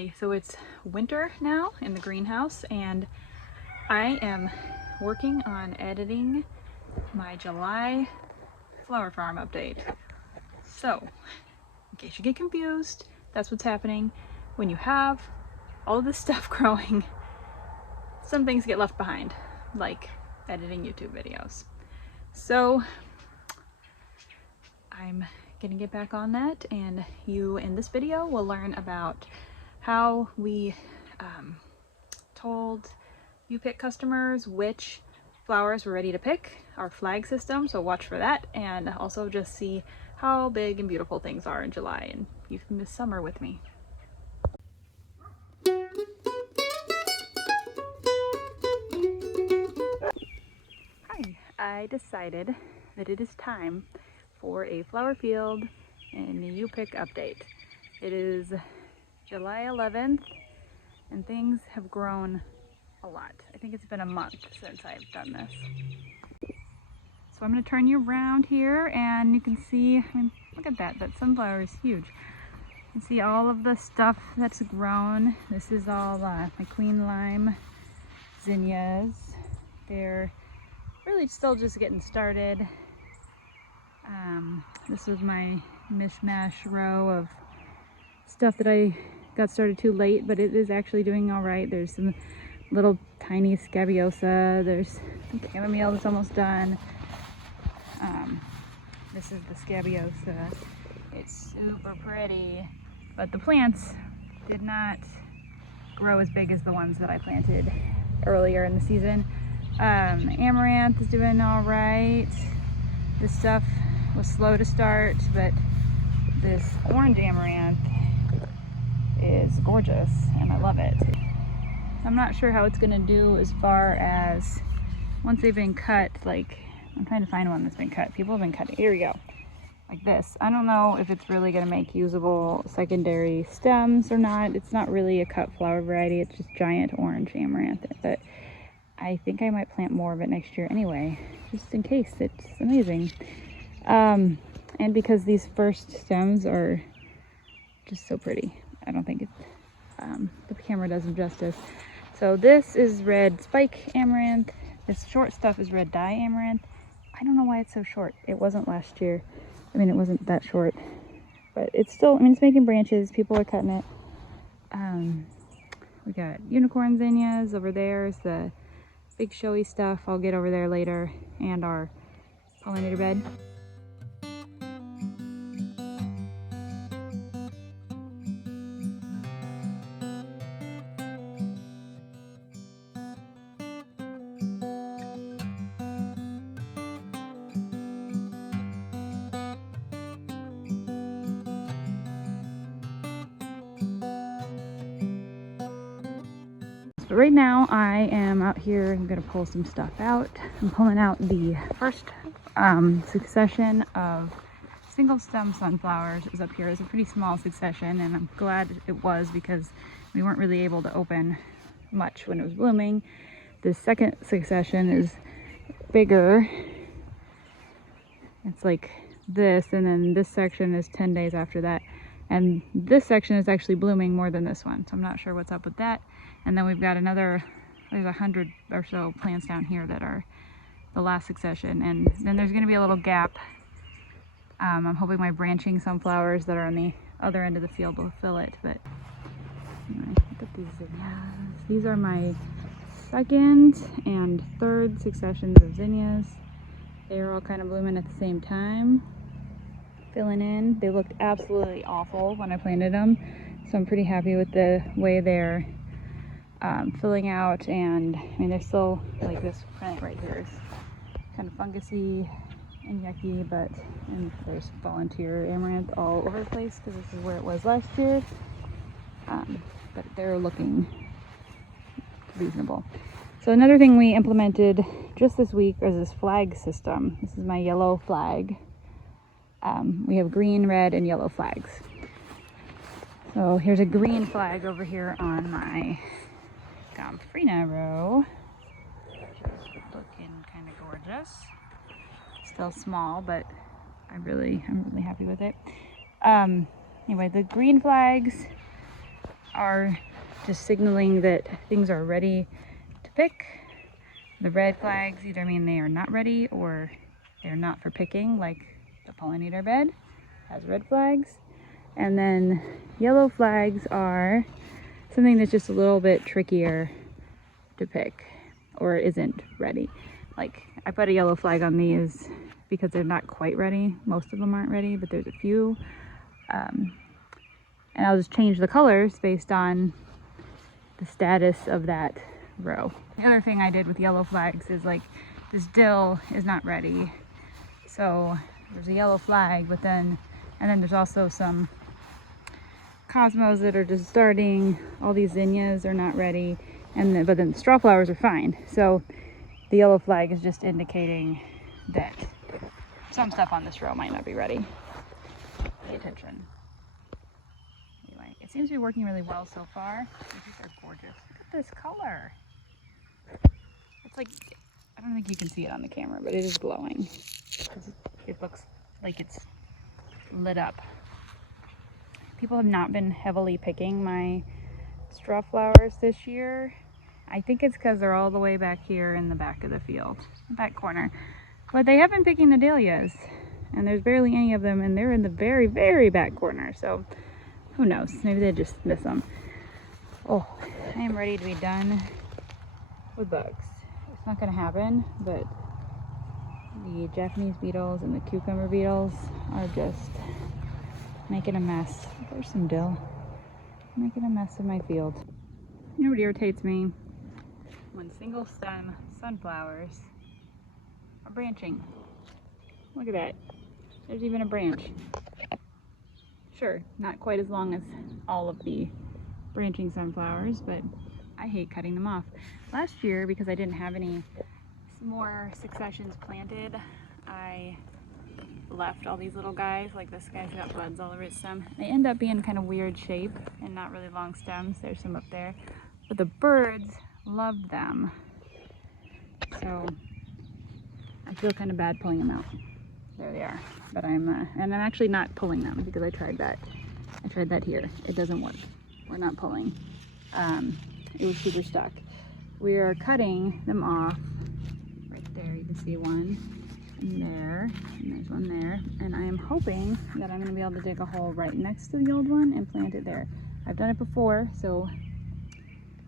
Hi, so it's winter now in the greenhouse and I am working on editing my July flower farm update. So, in case you get confused, that's what's happening. When you have all of this stuff growing, some things get left behind, like editing YouTube videos. So, I'm gonna get back on that, and you in this video will learn about how we told U-Pick customers which flowers we're ready to pick, our flag system, so watch for that, and also just see how big and beautiful things are in July, and you can miss summer with me. Hi, I decided that it is time for a flower field and a U-Pick update. It is July 11th and things have grown a lot. I think it's been a month since I've done this. So I'm going to turn you around here and you can see, I mean, look at that, that sunflower is huge. You can see all of the stuff that's grown. This is all my queen lime zinnias. They're really still just getting started. This was my mishmash row of stuff that I got started too late, but it is actually doing all right. There's some little tiny scabiosa. There's some chamomile that's almost done. This is the scabiosa. It's super pretty, but the plants did not grow as big as the ones that I planted earlier in the season. Amaranth is doing all right. This stuff was slow to start, but this orange amaranth is gorgeous and I love it. I'm not sure how it's gonna do as far as once they've been cut. Like, I'm trying to find one that's been cut. People have been cutting, here we go, like this. I don't know if it's really gonna make usable secondary stems or not. It's not really a cut flower variety, it's just giant orange amaranth, but I think I might plant more of it next year anyway, just in case. It's amazing. And because these first stems are just so pretty, I don't think the camera does them justice. So this is red spike amaranth. This short stuff is red dye amaranth. I don't know why it's so short. It wasn't last year. I mean, it wasn't that short, but it's still, I mean, it's making branches. People are cutting it. We got unicorn zinnias over there. Is the big showy stuff. I'll get over there later, and our pollinator bed. But right now I am out here. I'm gonna pull some stuff out. I'm pulling out the first succession of single stem sunflowers is up here. It's a pretty small succession, and I'm glad it was because we weren't really able to open much when it was blooming. The second succession is bigger. It's like this, and then this section is 10 days after that. And this section is actually blooming more than this one, so I'm not sure what's up with that. And then we've got another, there's 100 or so plants down here that are the last succession, and then there's going to be a little gap. I'm hoping my branching sunflowers that are on the other end of the field will fill it. But anyway, look at these zinnias. These are my second and third successions of zinnias. They are all kind of blooming at the same time, filling in. They looked absolutely awful when I planted them, so I'm pretty happy with the way they're filling out. And I mean, they're still, like, this plant right here is kind of fungusy and yucky, but, and there's volunteer amaranth all over the place because this is where it was last year, but they're looking reasonable. So another thing we implemented just this week is this flag system. This is my yellow flag. We have green, red, and yellow flags. So here's a green flag over here on my Gomphrena row, which is looking kind of gorgeous. Still small, but I'm really happy with it. Anyway, the green flags are just signaling that things are ready to pick. The red flags either mean they are not ready or they're not for picking, like the pollinator bed has red flags. And then yellow flags are something that's just a little bit trickier to pick or isn't ready. Like I put a yellow flag on these because they're not quite ready. Most of them aren't ready, but there's a few. And I'll just change the colors based on the status of that row. The other thing I did with yellow flags is like this dill is not ready. So there's a yellow flag, but then, and then there's also some cosmos that are just starting. All these zinnias are not ready. And then, but then the straw flowers are fine. So the yellow flag is just indicating that some stuff on this row might not be ready. Pay attention. Anyway, it seems to be working really well so far. These are gorgeous. Look at this color. It's like, I don't think you can see it on the camera, but it is glowing. It looks like it's lit up. People have not been heavily picking my straw flowers this year. I think it's because they're all the way back here in the back of the field, back corner. But they have been picking the dahlias, and there's barely any of them, and they're in the very, very back corner. So who knows? Maybe they just miss them. Oh, I am ready to be done with bugs. It's not going to happen, but the Japanese beetles and the cucumber beetles are just making a mess. There's some dill. Making a mess of my field. You know what irritates me? When single stem sunflowers are branching. Look at that. There's even a branch. Sure, not quite as long as all of the branching sunflowers, but I hate cutting them off. Last year, because I didn't have any more successions planted, I left all these little guys. Like this guy's got buds all over his stem. They end up being kind of weird shape and not really long stems. There's some up there. But the birds love them. So I feel kind of bad pulling them out. There they are. But and I'm actually not pulling them because I tried that. I tried that here. It doesn't work. We're not pulling. It was super stuck. We are cutting them off. Right there, you can see one. And there, and there's one there. And I am hoping that I'm going to be able to dig a hole right next to the old one and plant it there. I've done it before, so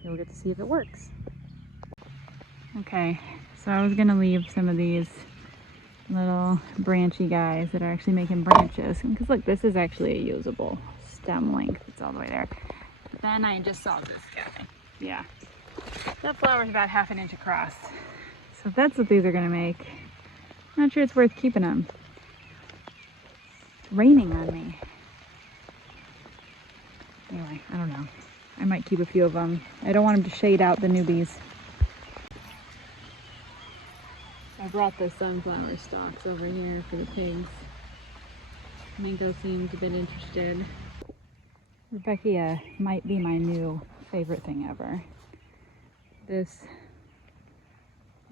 you'll get to see if it works. Okay, so I was going to leave some of these little branchy guys that are actually making branches. Because look, this is actually a usable stem length. It's all the way there. But then I just saw this guy. Yeah. That flower is about 1/2 inch across. So if that's what these are going to make, I'm not sure it's worth keeping them. It's raining on me. Anyway, I don't know. I might keep a few of them. I don't want them to shade out the newbies. I brought the sunflower stalks over here for the pigs. Mango seems a bit interested. Rebecca might be my new favorite thing ever. This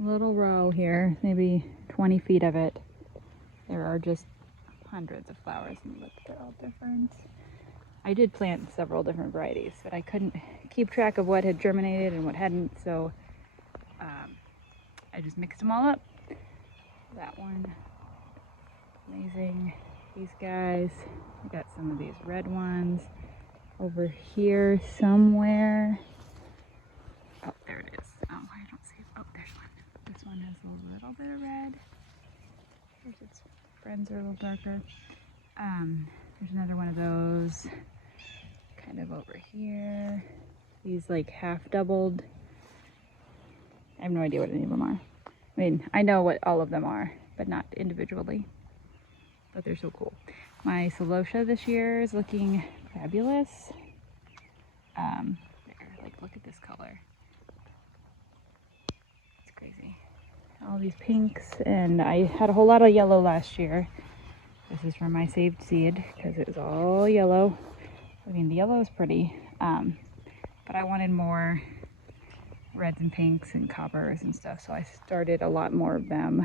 little row here, maybe 20 feet of it, there are just hundreds of flowers, and look, they're all different. I did plant several different varieties, but I couldn't keep track of what had germinated and what hadn't, so I just mixed them all up. That one, amazing. These guys, I got some of these red ones over here somewhere. Oh, there it is. Oh, I don't see it. Oh, there's one. This one has a little bit of red. Here's its friends are a little darker. There's another one of those kind of over here. These like half doubled. I have no idea what any of them are. I mean, I know what all of them are, but not individually. But they're so cool. My celosia this year is looking fabulous. There, like, look at this color. It's crazy. All these pinks, and I had a whole lot of yellow last year. This is from my saved seed because it was all yellow. I mean, the yellow is pretty, but I wanted more reds and pinks and coppers and stuff, so I started a lot more of them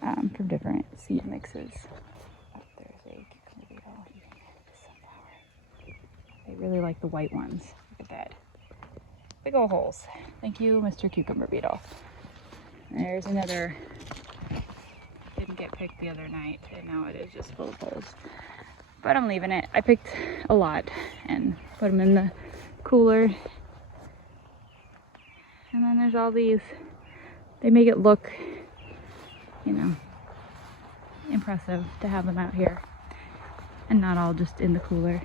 from different seed mixes. Oh, there's a cucumber beetle eating the sunflower. I really like the white ones. Look at that. Big ol' holes. Thank you, Mr. Cucumber Beetle. There's another. Didn't get picked the other night, and now it is just full of holes. But I'm leaving it. I picked a lot and put them in the cooler. And then there's all these. They make it look, you know, impressive to have them out here. And not all just in the cooler.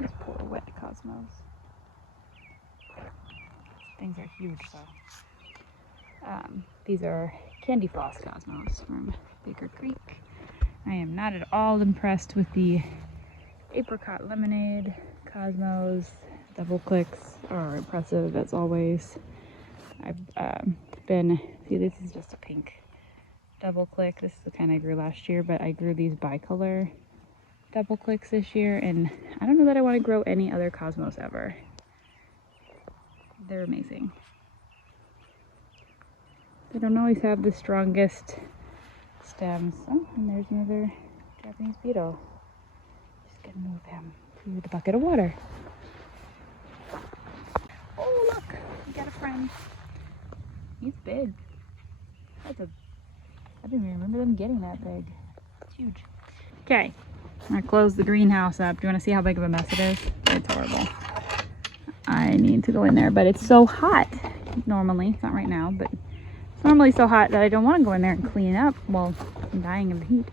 These poor wet cosmos. Things are huge though. These are candy floss cosmos from Baker Creek. I am not at all impressed with the apricot lemonade cosmos. Double clicks are impressive as always. I've see, this is just a pink double click. This is the kind I grew last year, but I grew these bicolor double clicks this year, and I don't know that I want to grow any other cosmos ever. They're amazing. They don't always have the strongest stems. Oh, and there's another Japanese beetle. Just gonna move him to the bucket of water. Oh, look, we got a friend. He's big. I didn't even remember them getting that big. It's huge. Okay, I'm gonna close the greenhouse up. Do you want to see how big of a mess it is? It's horrible. I need to go in there, but it's so hot normally. It's not right now, but it's normally so hot that I don't want to go in there and clean up. Well, I'm dying of the heat.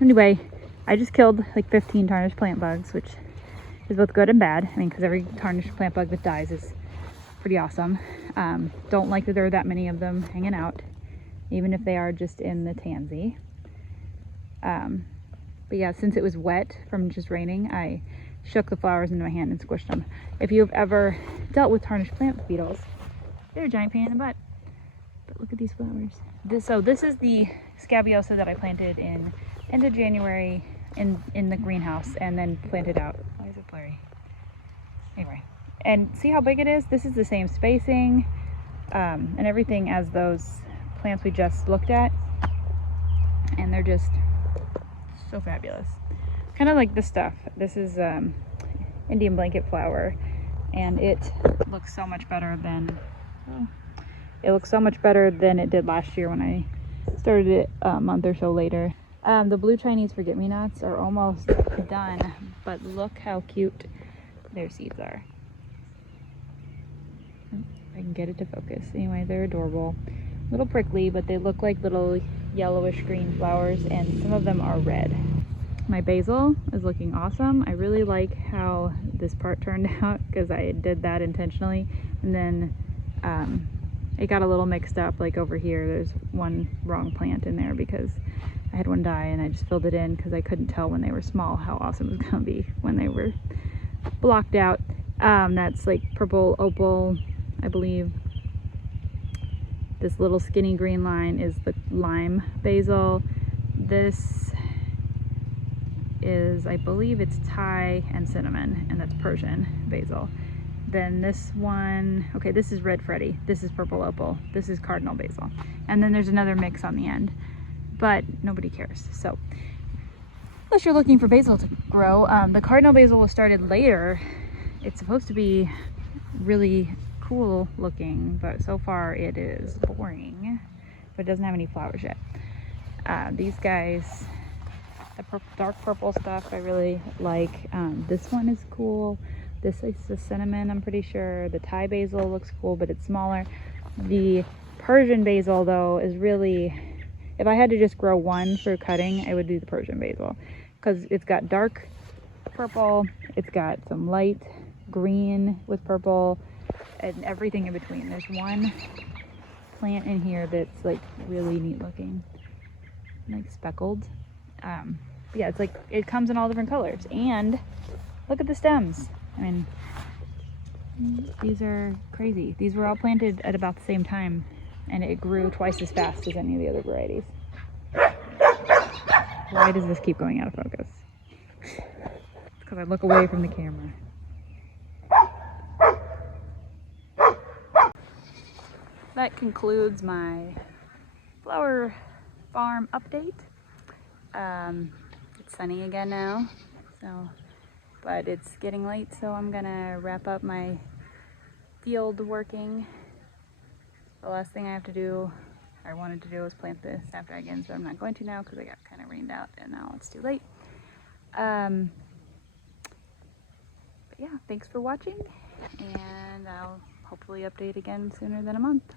Anyway, I just killed like 15 tarnished plant bugs, which is both good and bad. I mean, because every tarnished plant bug that dies is pretty awesome. Don't like that there are that many of them hanging out, even if they are just in the tansy. But yeah, since it was wet from just raining, I shook the flowers into my hand and squished them. If you've ever dealt with tarnished plant beetles, they're a giant pain in the butt. But look at these flowers. This is the scabiosa that I planted in end of January in the greenhouse and then planted out. Why is it blurry? Anyway, and see how big it is? This is the same spacing and everything as those plants we just looked at. And they're just so fabulous. Kind of like this stuff. This is Indian blanket flower, and it looks so much better than it did last year when I started it a month or so later. The blue Chinese forget-me-nots are almost done, but look how cute their seeds are. I can get it to focus. Anyway, they're adorable. A little prickly, but they look like little yellowish green flowers, and some of them are red. My basil is looking awesome. I really like how this part turned out because I did that intentionally, and then it got a little mixed up. Like over here, there's one wrong plant in there because I had one die, and I just filled it in because I couldn't tell when they were small how awesome it was gonna be when they were blocked out. That's like purple opal, I believe. This little skinny green line is the lime basil. This is, I believe it's Thai and cinnamon, and that's Persian basil. Then this one, okay, this is red Freddy. This is purple opal. This is cardinal basil. And then there's another mix on the end, but nobody cares. So, unless you're looking for basil to grow, the cardinal basil was started later. It's supposed to be really cool looking, but so far it is boring, but it doesn't have any flowers yet. These guys, the dark purple stuff I really like. This one is cool. This is the cinnamon, I'm pretty sure. The Thai basil looks cool, but it's smaller. The Persian basil though is really, if I had to just grow one for cutting, I would do the Persian basil because it's got dark purple, it's got some light green with purple, and everything in between. There's one plant in here that's like really neat looking, like speckled. But yeah, it's like it comes in all different colors, and look at the stems. I mean, these are crazy. These were all planted at about the same time, and it grew twice as fast as any of the other varieties. Why does this keep going out of focus? It's because I look away from the camera. That concludes my flower farm update. It's sunny again now, so But it's getting late, so I'm gonna wrap up my field working. The last thing I have to do, I wanted to do, was plant the snapdragons, but I'm not going to now because I got kind of rained out and now it's too late. But yeah, thanks for watching, and I'll hopefully update again sooner than a month.